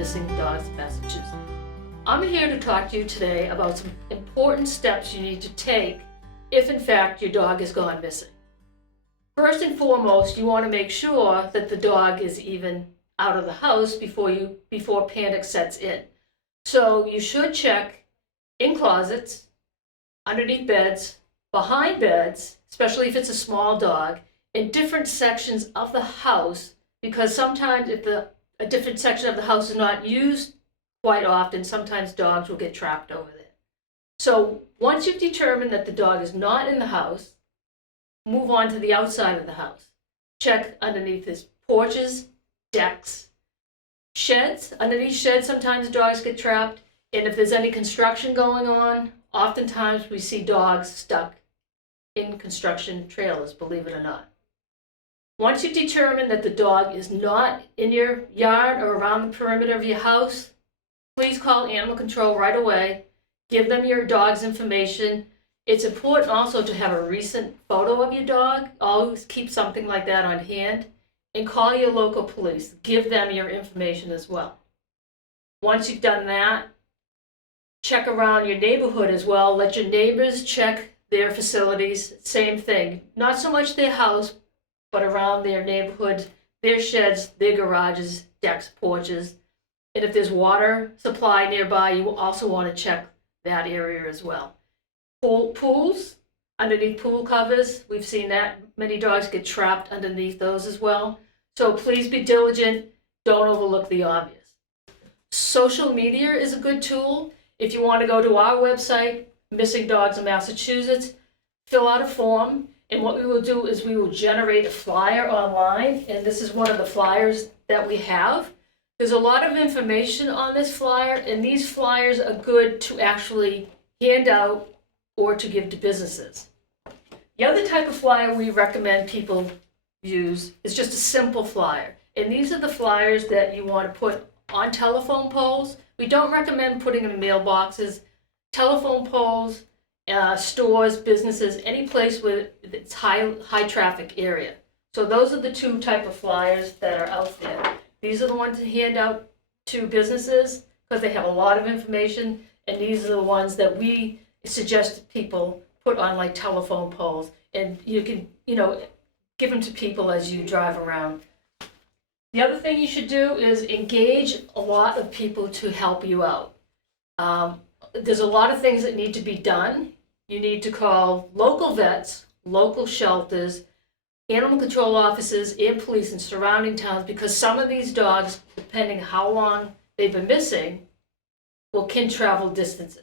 Missing Dogs in Massachusetts. I'm here to talk to you today about some important steps you need to take if in fact your dog has gone missing. First and foremost, you want to make sure that the dog is even out of the house before panic sets in. So you should check in closets, underneath beds, behind beds, especially if it's a small dog, in different sections of the house, because sometimes if a different section of the house is not used quite often, sometimes dogs will get trapped over there. So once you've determined that the dog is not in the house, move on to the outside of the house. Check underneath his porches, decks, sheds. Underneath sheds, sometimes dogs get trapped. And if there's any construction going on, oftentimes we see dogs stuck in construction trailers, believe it or not. Once you determine that the dog is not in your yard or around the perimeter of your house, please call animal control right away. Give them your dog's information. It's important also to have a recent photo of your dog. Always keep something like that on hand. And call your local police. Give them your information as well. Once you've done that, check around your neighborhood as well. Let your neighbors check their facilities. Same thing. Not so much their house, but around their neighborhood, their sheds, their garages, decks, porches. And if there's water supply nearby, you will also want to check that area as well. Pools, underneath pool covers, we've seen that. Many dogs get trapped underneath those as well. So please be diligent. Don't overlook the obvious. Social media is a good tool. If you want to go to our website, Missing Dogs in Massachusetts, fill out a form. And what we will do is we will generate a flyer online. And this is one of the flyers that we have. There's a lot of information on this flyer, and these flyers are good to actually hand out or to give to businesses. The other type of flyer we recommend people use is just a simple flyer. And these are the flyers that you want to put on telephone poles. We don't recommend putting them in mailboxes. Telephone poles, stores, businesses, any place where it's high traffic area. So those are the two type of flyers that are out there. These are the ones to hand out to businesses because they have a lot of information, and these are the ones that we suggest people put on like telephone poles, and you can, give them to people as you drive around. The other thing you should do is engage a lot of people to help you out. There's a lot of things that need to be done. You need to call local vets, local shelters, animal control offices, and police in surrounding towns, because some of these dogs, depending how long they've been missing, can travel distances.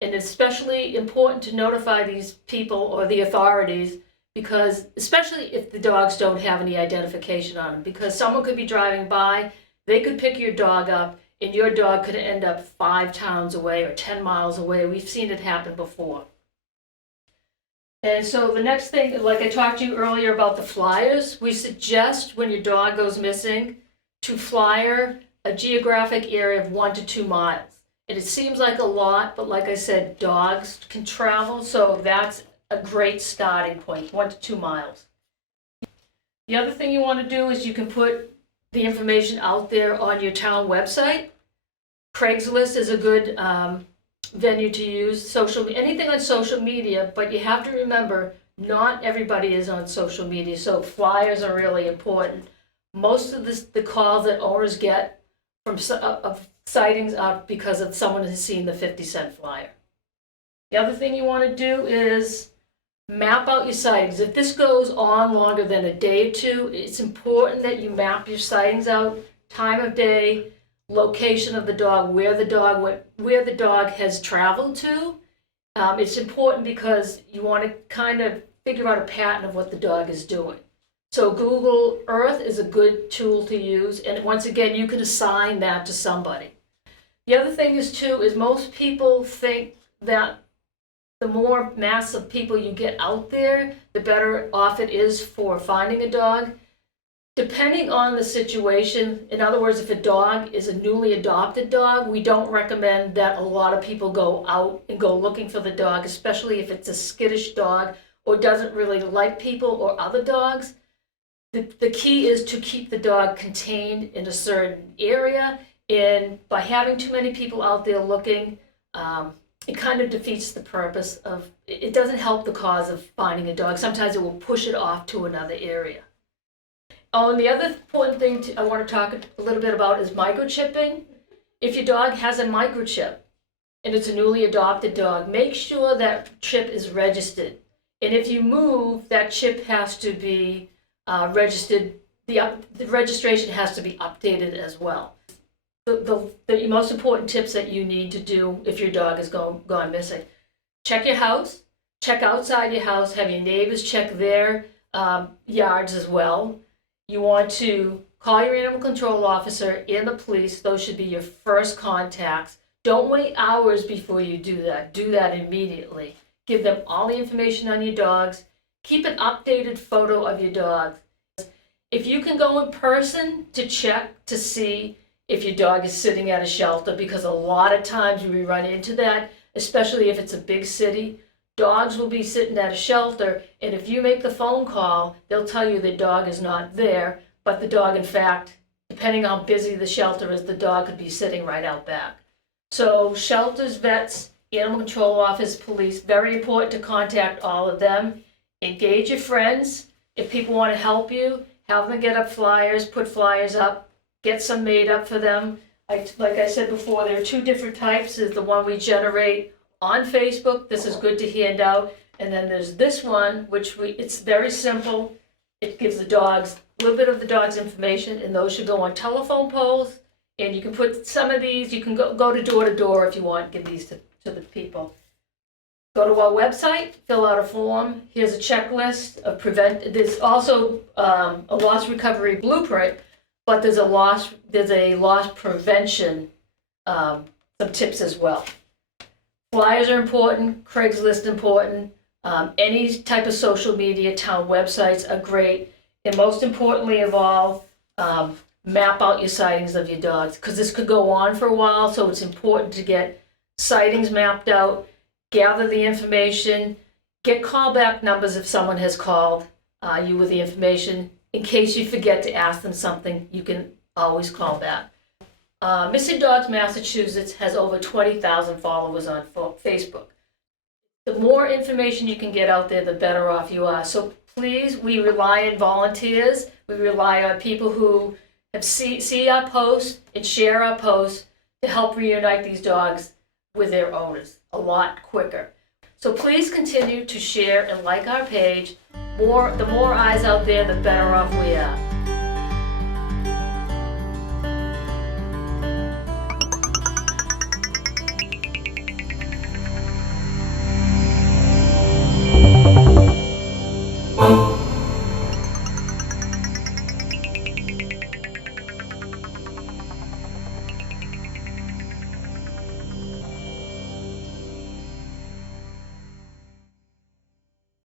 And it's especially important to notify these people or the authorities, because especially if the dogs don't have any identification on them, because someone could be driving by, they could pick your dog up, and your dog could end up 5 towns away or 10 miles away. We've seen it happen before. And so the next thing, like I talked to you earlier about the flyers, we suggest when your dog goes missing to flyer a geographic area of 1 to 2 miles. And it seems like a lot, but like I said, dogs can travel, so that's a great starting point, 1 to 2 miles. The other thing you want to do is you can put the information out there on your town website. Craigslist is a good venue to use, anything on social media, but you have to remember not everybody is on social media, so flyers are really important. Most of the calls that owners get from of sightings are because of someone has seen the 50-cent flyer. The other thing you want to do is map out your sightings. If this goes on longer than a day or two, it's important that you map your sightings out, time of day, location of the dog, where the dog went, where the dog has traveled to. It's important because you want to kind of figure out a pattern of what the dog is doing. So Google Earth is a good tool to use, and once again, you can assign that to somebody. The other thing is most people think that the more mass of people you get out there, the better off it is for finding a dog. Depending on the situation, in other words, if a dog is a newly adopted dog, we don't recommend that a lot of people go out and go looking for the dog, especially if it's a skittish dog or doesn't really like people or other dogs. The key is to keep the dog contained in a certain area And by having too many people out there looking, it kind of defeats the purpose of, it doesn't help the cause of finding a dog. Sometimes it will push it off to another area. Oh, and the other important thing I want to talk a little bit about is microchipping. If your dog has a microchip and it's a newly adopted dog, make sure that chip is registered. And if you move, that chip has to be registered. The registration has to be updated as well. The most important tips that you need to do if your dog has gone missing: check your house, check outside your house, have your neighbors check their yards as well. You want to call your animal control officer and the police. Those should be your first contacts. Don't wait hours before you do that. Do that immediately. Give them all the information on your dogs. Keep an updated photo of your dog. If you can go in person to check to see if your dog is sitting at a shelter, because a lot of times we run into that, especially if it's a big city. Dogs will be sitting at a shelter, and if you make the phone call, they'll tell you the dog is not there, but the dog, in fact, depending on how busy the shelter is, the dog could be sitting right out back. So shelters, vets, animal control office, police, very important to contact all of them. Engage your friends. If people want to help you, have them get up flyers, put flyers up, get some made up for them. Like I said before, there are two different types. There's the one we generate on Facebook. This is good to hand out. And then there's this one, which it's very simple. It gives the dogs a little bit of the dog's information, and those should go on telephone poles. And you can put some of these, you can go to door if you want, give these to the people. Go to our website, fill out a form. Here's a checklist of there's also a loss recovery blueprint, but there's a loss prevention, some tips as well. Flyers are important, Craigslist important, any type of social media, town websites are great, and most importantly of all, map out your sightings of your dogs, because this could go on for a while, so it's important to get sightings mapped out, gather the information, get callback numbers if someone has called you with the information. In case you forget to ask them something, you can always call back. Missing Dogs Massachusetts has over 20,000 followers on Facebook. The more information you can get out there, the better off you are. So please, we rely on volunteers. We rely on people who have see our posts and share our posts to help reunite these dogs with their owners a lot quicker. So please continue to share and like our page. The more eyes out there, the better off we are.